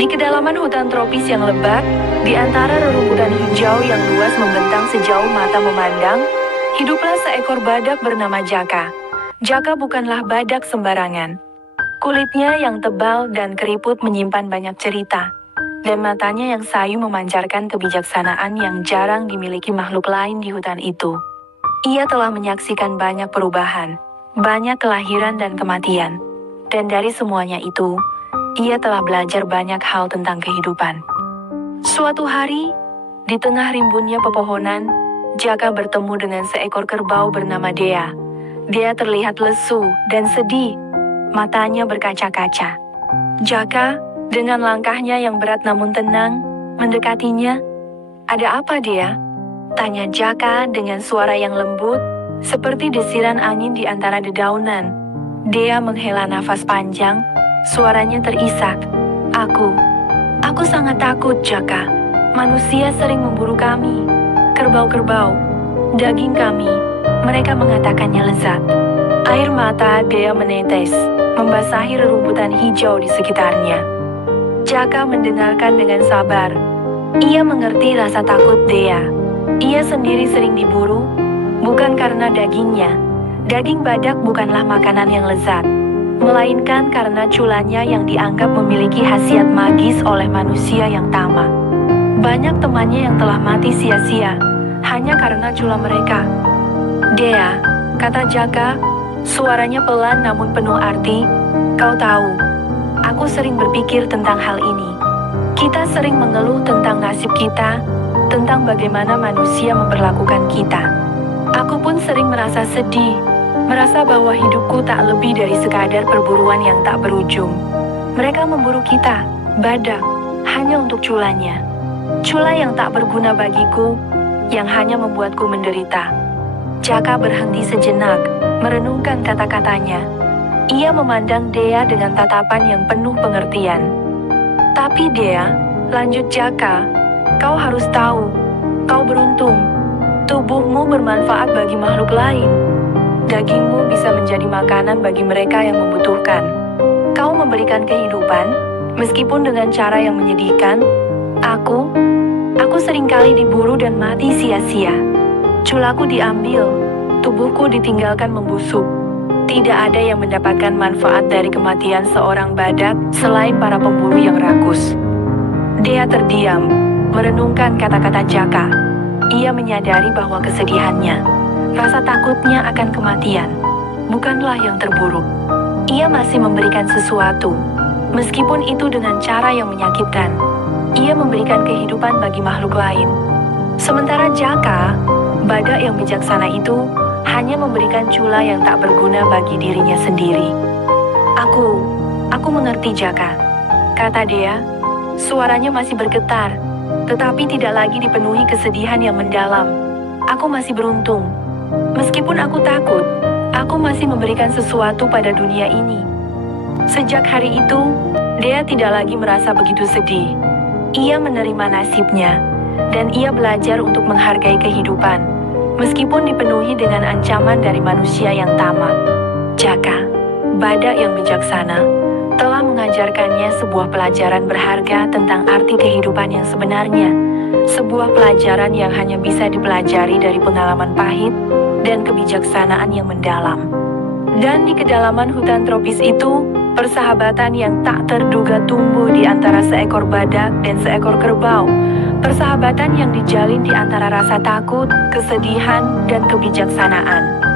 Di kedalaman hutan tropis yang lebat, di antara rerumputan hijau yang luas membentang sejauh mata memandang, hiduplah seekor badak bernama Jaka. Jaka bukanlah badak sembarangan. Kulitnya yang tebal dan keriput menyimpan banyak cerita, dan matanya yang sayu memancarkan kebijaksanaan yang jarang dimiliki makhluk lain di hutan itu. Ia telah menyaksikan banyak perubahan, banyak kelahiran dan kematian, dan dari semuanya itu, ia telah belajar banyak hal tentang kehidupan. Suatu hari, di tengah rimbunnya pepohonan, Jaka bertemu dengan seekor kerbau bernama Dea. Dia terlihat lesu dan sedih, matanya berkaca-kaca. Jaka, dengan langkahnya yang berat namun tenang, mendekatinya. "Ada apa, Dea?" tanya Jaka dengan suara yang lembut, seperti desiran angin di antara dedaunan. Dea menghela nafas panjang, suaranya terisak. Aku sangat takut, Jaka. Manusia sering memburu kami. Kerbau-kerbau, daging kami, mereka mengatakannya lezat." Air mata Dea menetes, membasahi rerumputan hijau di sekitarnya. Jaka mendengarkan dengan sabar. Ia mengerti rasa takut Dea. Ia sendiri sering diburu, bukan karena dagingnya. Daging badak bukanlah makanan yang lezat, melainkan karena culanya yang dianggap memiliki khasiat magis oleh manusia yang tamak. Banyak temannya yang telah mati sia-sia, hanya karena cula mereka. "Dea," kata Jaka, suaranya pelan namun penuh arti, "kau tahu, aku sering berpikir tentang hal ini. Kita sering mengeluh tentang nasib kita, tentang bagaimana manusia memperlakukan kita. Aku pun sering merasa sedih, merasa bahwa hidupku tak lebih dari sekadar perburuan yang tak berujung. Mereka memburu kita, badak, hanya untuk culanya. Cula yang tak berguna bagiku, yang hanya membuatku menderita." Jaka berhenti sejenak, merenungkan kata-katanya. Ia memandang Dea dengan tatapan yang penuh pengertian. "Tapi Dea," lanjut Jaka, "kau harus tahu, kau beruntung. Tubuhmu bermanfaat bagi makhluk lain. Dagingmu bisa menjadi makanan bagi mereka yang membutuhkan. Kau memberikan kehidupan, meskipun dengan cara yang menyedihkan. Aku seringkali diburu dan mati sia-sia. Culaku diambil, tubuhku ditinggalkan membusuk. Tidak ada yang mendapatkan manfaat dari kematian seorang badak selain para pemburu yang rakus." Dea terdiam, merenungkan kata-kata Jaka. Ia menyadari bahwa kesedihannya, rasa takutnya akan kematian, bukanlah yang terburuk. Ia masih memberikan sesuatu, meskipun itu dengan cara yang menyakitkan. Ia memberikan kehidupan bagi makhluk lain. Sementara Jaka, badak yang bijaksana itu, hanya memberikan cula yang tak berguna bagi dirinya sendiri. Aku mengerti, Jaka," kata Dea. Suaranya masih bergetar, tetapi tidak lagi dipenuhi kesedihan yang mendalam. "Aku masih beruntung. Meskipun aku takut, aku masih memberikan sesuatu pada dunia ini." Sejak hari itu, Dea tidak lagi merasa begitu sedih. Ia menerima nasibnya, dan ia belajar untuk menghargai kehidupan, meskipun dipenuhi dengan ancaman dari manusia yang tamak. Jaka, badak yang bijaksana, telah mengajarkannya sebuah pelajaran berharga tentang arti kehidupan yang sebenarnya. Sebuah pelajaran yang hanya bisa dipelajari dari pengalaman pahit dan kebijaksanaan yang mendalam. Dan di kedalaman hutan tropis itu, persahabatan yang tak terduga tumbuh di antara seekor badak dan seekor kerbau. Persahabatan yang dijalin di antara rasa takut, kesedihan, dan kebijaksanaan.